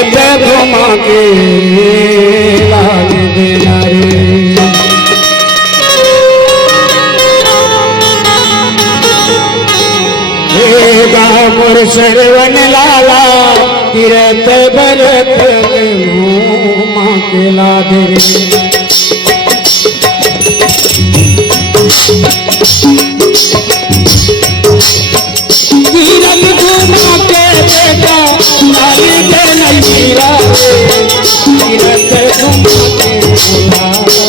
तीरथ घुमा के लाल देना रे। मोर सरवन लाला तीरथ भरत घुमा के ला दे रे। तीरथ घुमा के बेटा लाली के नैया रे। तीरथ घुमा के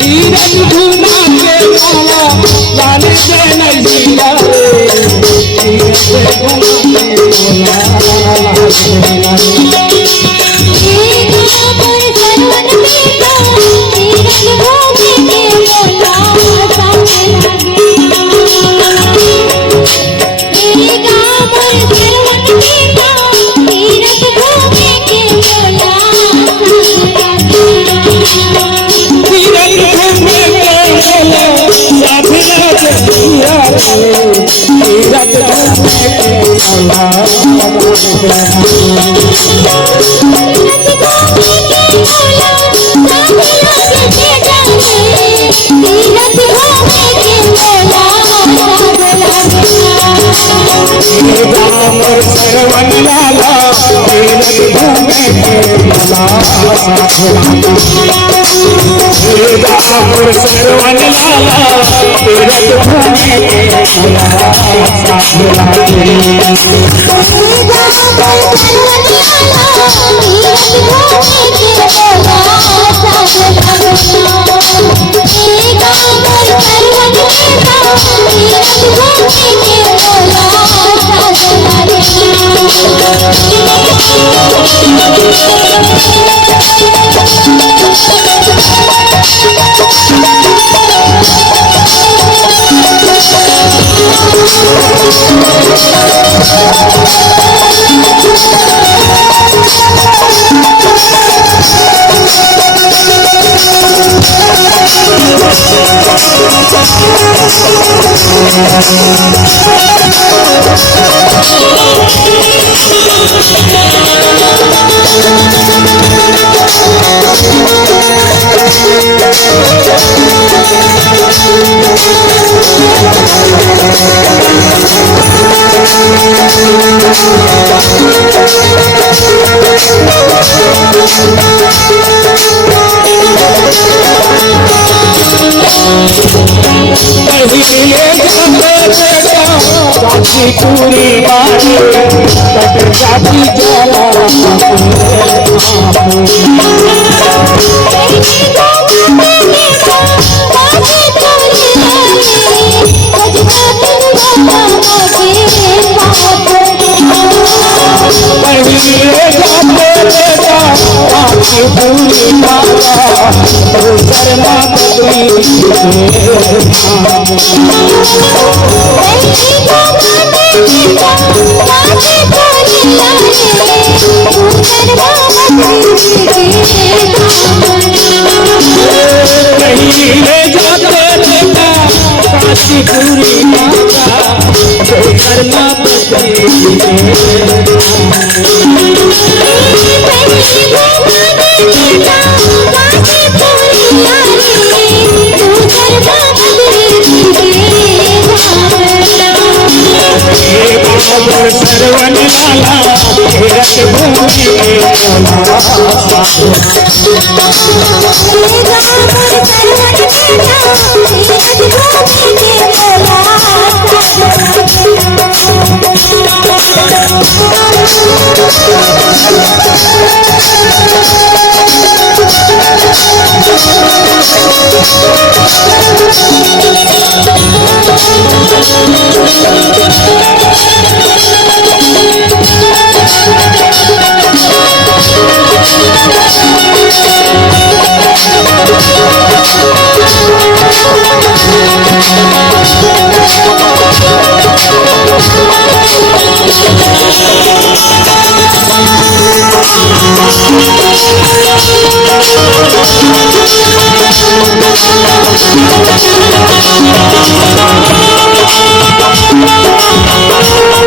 तीरथ घुमा के लाला लाली के नैया रे। तीरथ घुमा के सरवन लाला तीरथ घूमे के मला सरवन लाला तीरथ घूमे के पूरी बारी तट जाती जला पूरी माता शर्मा पूरी माता शर्मा सरवन लाला तीरथ घूमे के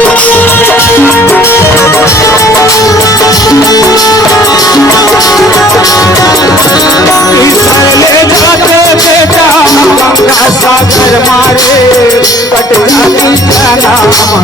Thank you. सागर मारे कट जाती नाम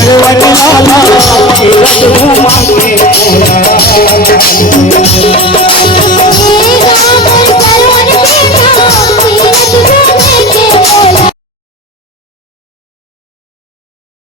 सर्वनिवाला